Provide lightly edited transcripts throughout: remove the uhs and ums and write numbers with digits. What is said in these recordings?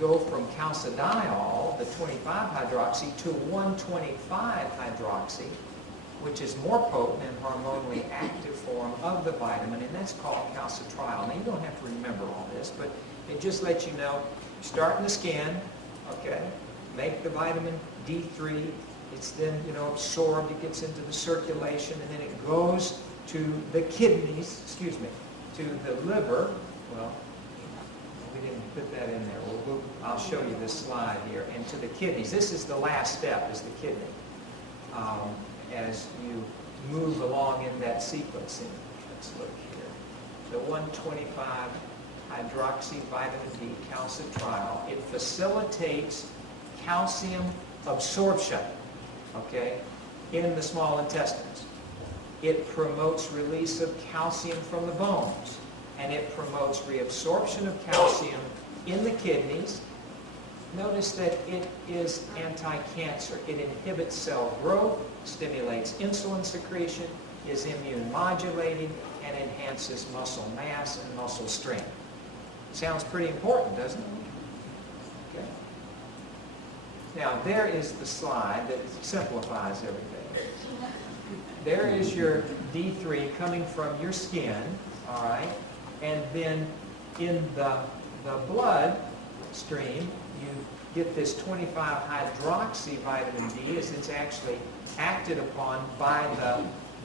go from calcidiol, the 25-hydroxy, to 125-hydroxy, which is more potent and hormonally active form of the vitamin, and that's called calcitriol. Now, you don't have to remember all this, but it just lets you know, start in the skin, okay, make the vitamin D3, it's then, absorbed, it gets into the circulation, and then it goes to the kidneys, to the liver. Well, we didn't put that in there. I'll show you this slide here. And to the kidneys. This is the last step, is the kidney. As you move along in that sequencing. Let's look here. The 125-hydroxy vitamin D calcitriol. It facilitates calcium absorption, okay, in the small intestines. It promotes release of calcium from the bones, and it promotes reabsorption of calcium in the kidneys. Notice that it is anti-cancer. It inhibits cell growth, stimulates insulin secretion, is immune modulating, and enhances muscle mass and muscle strength. Sounds pretty important, doesn't it? Okay. Now, there is the slide that simplifies everything. There is your D3 coming from your skin, all right? And then in the blood stream, you get this 25-hydroxy vitamin D as it's actually acted upon by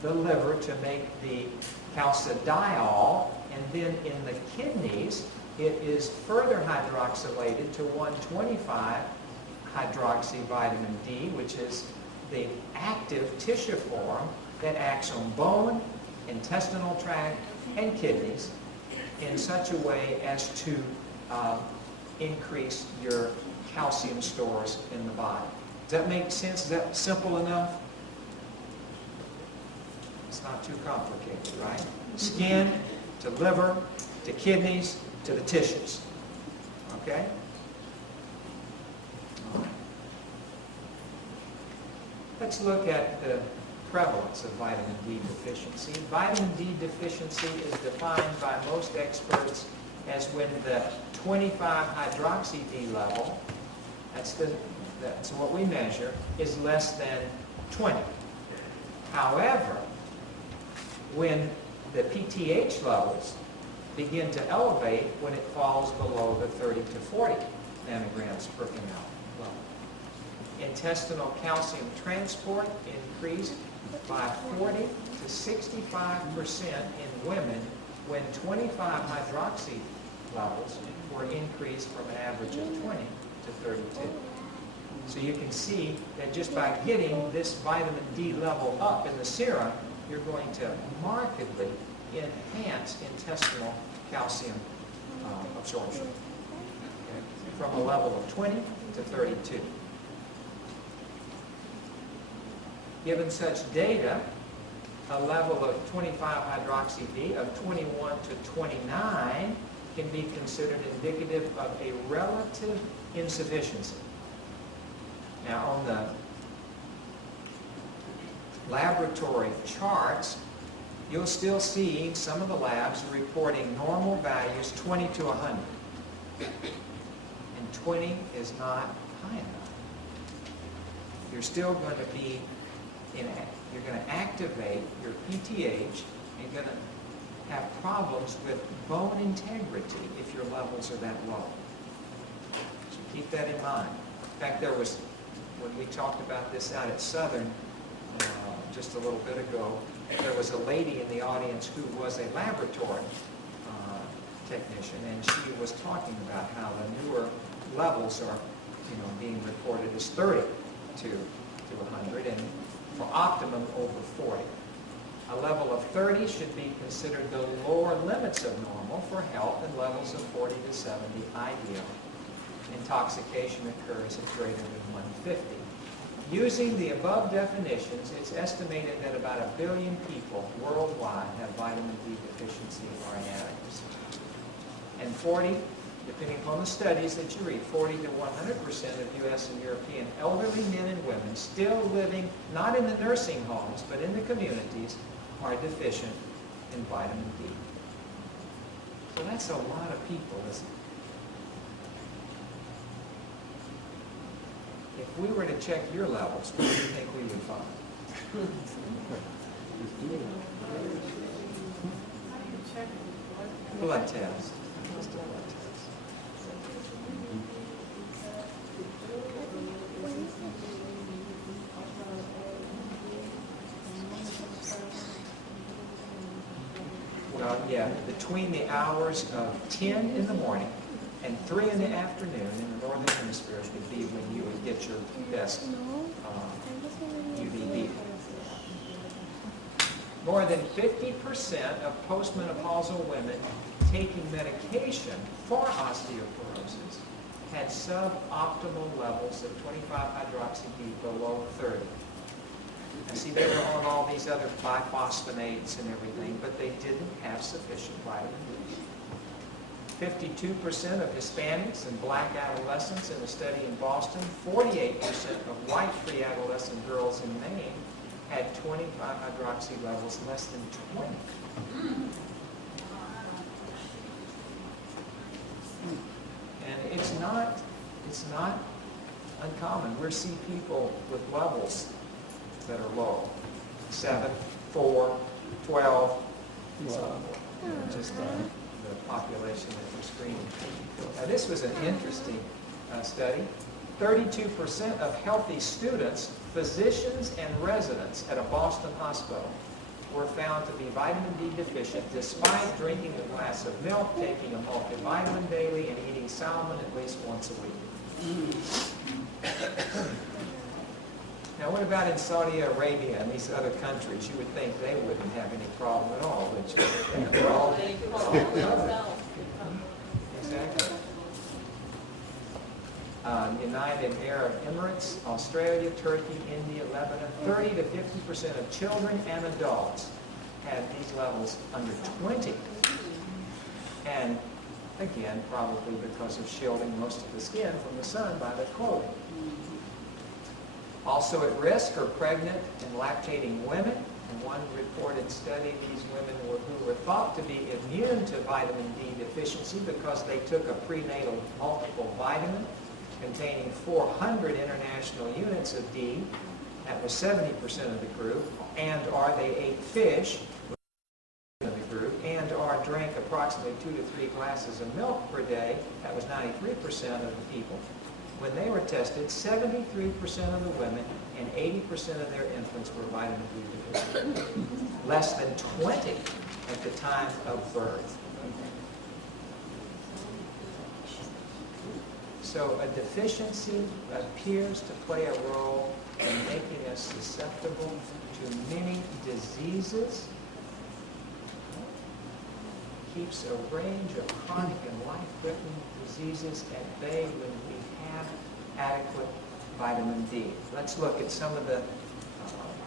the liver to make the calcidiol. And then in the kidneys, it is further hydroxylated to 125-hydroxy vitamin D, which is the active tissue form that acts on bone, intestinal tract, and kidneys in such a way as to increase your calcium stores in the body. Does that make sense? Is that simple enough? It's not too complicated, right? Skin to liver to kidneys to the tissues. Okay? All right. Let's look at the prevalence of vitamin D deficiency. Vitamin D deficiency is defined by most experts as when the 25-hydroxy D level, that's what we measure, is less than 20. However, when the PTH levels begin to elevate when it falls below the 30 to 40 nanograms per ml level. Intestinal calcium transport increased by 40 to 65% in women when 25-hydroxy levels were increased from an average of 20 to 32. So you can see that just by getting this vitamin D level up in the serum, you're going to markedly enhance intestinal calcium absorption, okay, from a level of 20 to 32. Given such data, a level of 25-hydroxy-D of 21 to 29 can be considered indicative of a relative insufficiency. Now, on the laboratory charts, you'll still see some of the labs reporting normal values 20 to 100. And 20 is not high enough. You're still going to be you're going to activate your PTH, and you're going to have problems with bone integrity if your levels are that low. So keep that in mind. In fact, there was, when we talked about this out at Southern just a little bit ago, there was a lady in the audience who was a laboratory technician, and she was talking about how the newer levels are, being reported as 30 to 100, and for optimum over 40. A level of 30 should be considered the lower limits of normal for health, and levels of 40 to 70 ideal. Intoxication occurs at greater than 150. Using the above definitions, it's estimated that about 1 billion people worldwide have vitamin D deficiency or inadequacy. And 40, depending upon the studies that you read, 40 to 100% of U.S. and European elderly men and women still living not in the nursing homes but in the communities are deficient in vitamin D. So that's a lot of people, isn't if we were to check your levels, what do you think we would find? Blood test. Just a blood test. Well, yeah, between the hours of 10 in the morning and 3 in the afternoon in the northern hemisphere would be when you would get your best UVB. More than 50% of postmenopausal women taking medication for osteoporosis had suboptimal levels of 25-hydroxy-D below 30. Now see, they were on all these other biphosphonates and everything, but they didn't have sufficient vitamin D. 52% of Hispanics and black adolescents in a study in Boston, 48% of white pre-adolescent girls in Maine had 25-hydroxy levels less than 20. And it's not uncommon. We see people with levels that are low, 7, 4, 12, so just the population that we're screening. Now this was an interesting study. 32% of healthy students, physicians, and residents at a Boston hospital were found to be vitamin D deficient despite drinking a glass of milk, taking a multivitamin daily, and eating salmon at least once a week. Now what about in Saudi Arabia and these other countries? You would think they wouldn't have any problem at all, would you? They're all exactly. United Arab Emirates, Australia, Turkey, India, Lebanon, 30 to 50% of children and adults had these levels under 20. And again, probably because of shielding most of the skin from the sun by their clothing. Also at risk are pregnant and lactating women. In one reported study, these women who were thought to be immune to vitamin D deficiency because they took a prenatal multiple vitamin containing 400 international units of D, that was 70% of the group, and or they ate fish, of the group, and or drank approximately 2 to 3 glasses of milk per day, that was 93% of the people. When they were tested, 73% of the women and 80% of their infants were vitamin D deficient. Less than 20 at the time of birth. So a deficiency appears to play a role in making us susceptible to many diseases. Keeps a range of chronic and life-threatening diseases at bay when we have adequate vitamin D. Let's look at some of the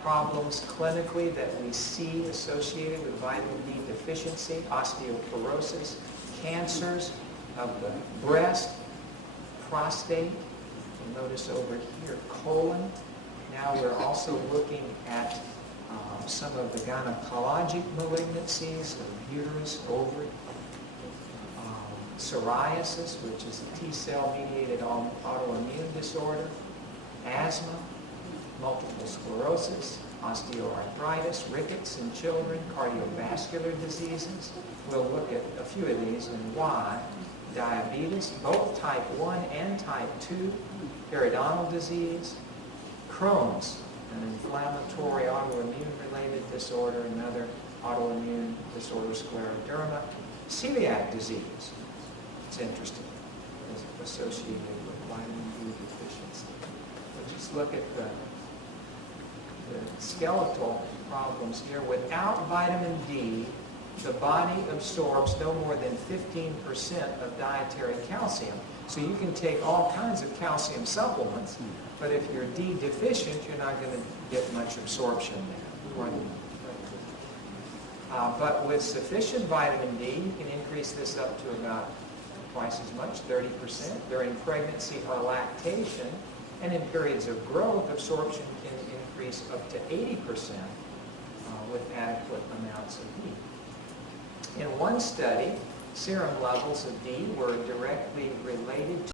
problems clinically that we see associated with vitamin D deficiency: osteoporosis, cancers of the breast, prostate, you'll notice over here colon. Now we're also looking at some of the gynecologic malignancies of uterus, ovary, psoriasis, which is a T-cell mediated autoimmune disorder, asthma, multiple sclerosis, osteoarthritis, rickets in children, cardiovascular diseases. We'll look at a few of these and why. Diabetes, both type 1 and type 2, periodontal disease, Crohn's, an inflammatory autoimmune-related disorder, another autoimmune disorder, scleroderma, celiac disease. It's interesting, it's associated with vitamin D deficiency. But just look at the skeletal problems here. Without vitamin D, the body absorbs no more than 15% of dietary calcium. So you can take all kinds of calcium supplements, but if you're D deficient, you're not going to get much absorption there. But with sufficient vitamin D, you can increase this up to about twice as much, 30%, during pregnancy or lactation, and in periods of growth, absorption can increase up to 80% with adequate amounts of D. In one study, serum levels of D were directly related to